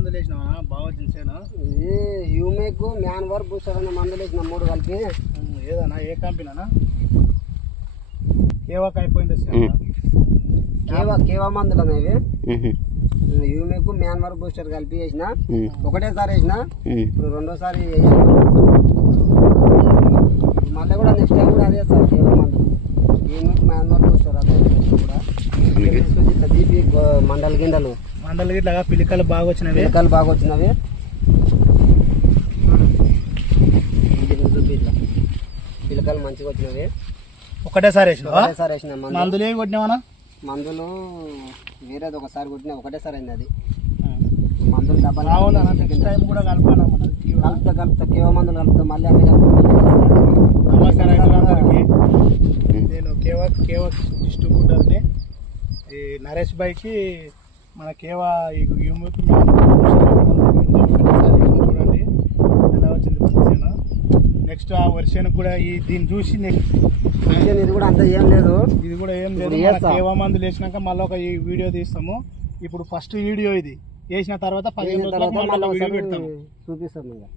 మందులు వేసినావా? బాగా వచ్చింది సేను ఇది హ్యూమేక్ మ్యాన్ వర్ బూస్టర్ అనే మందులు వేసిన మూడు కలిపి. ఏదన్నా ఏ కంపెనీనా? కేవాక్ అయిపోయింది కేవా కేవా మందులు అనేవి ఉహు. హ్యూమేక్ మ్యాన్ వర్ బూస్టర్ కలిపి వేసిన. ఒకటేసారి వేసిన. ఇప్పుడు రెండోసారి వేయాలి మళ్ళీ కూడా నెక్స్ట్ టైం కూడా అదే సార్ కేవా మందులు. హ్యూమేక్ మ్యాన్ వర్ బూస్టర్ అదే కూడా. మండల గిండలు మండలు గిట్లగా పిలికలు బాగా వచ్చినవి. పిలకలు బాగా వచ్చినవి. పిలకలు మంచిగా వచ్చినవి. ఒకటేసారి వేసినావా? ఒకటేసారి వేసిన మందు. మందులు ఏమి కొట్టినావనా మందులు వేరేది ఒకసారి కొట్టిన ఒకటేసారి అయింది అది. మందులు డబ్బా. కలుపుతా కలుపుతా కేవా మందులు కలుపుతా మళ్ళీ కలుపుతా నమస్కారం రైతులందరికీ నేను కేవా కేవా డిస్ట్రిబ్యూటర్ని. ఈ నరేష్ భాయ్కి మన కేవా ఈ చూడండి. ఎలా వచ్చింది పొజిషన్ నెక్స్ట్ ఆ వర్షన్ కూడా ఈ దీన్ని చూసి నెక్స్ట్ ఇది కూడా అంత ఏం లేదు. ఇది కూడా ఏం లేదు. కేవా మందులు వేసినాక మళ్ళీ ఒక ఈ వీడియో తీస్తాము. ఇప్పుడు ఫస్ట్ వీడియో ఇది. వేసిన తర్వాత పదిహేను రోజులకు మళ్ళీ వీడియో పెడతాము. చూపిస్తాం ఇంకా.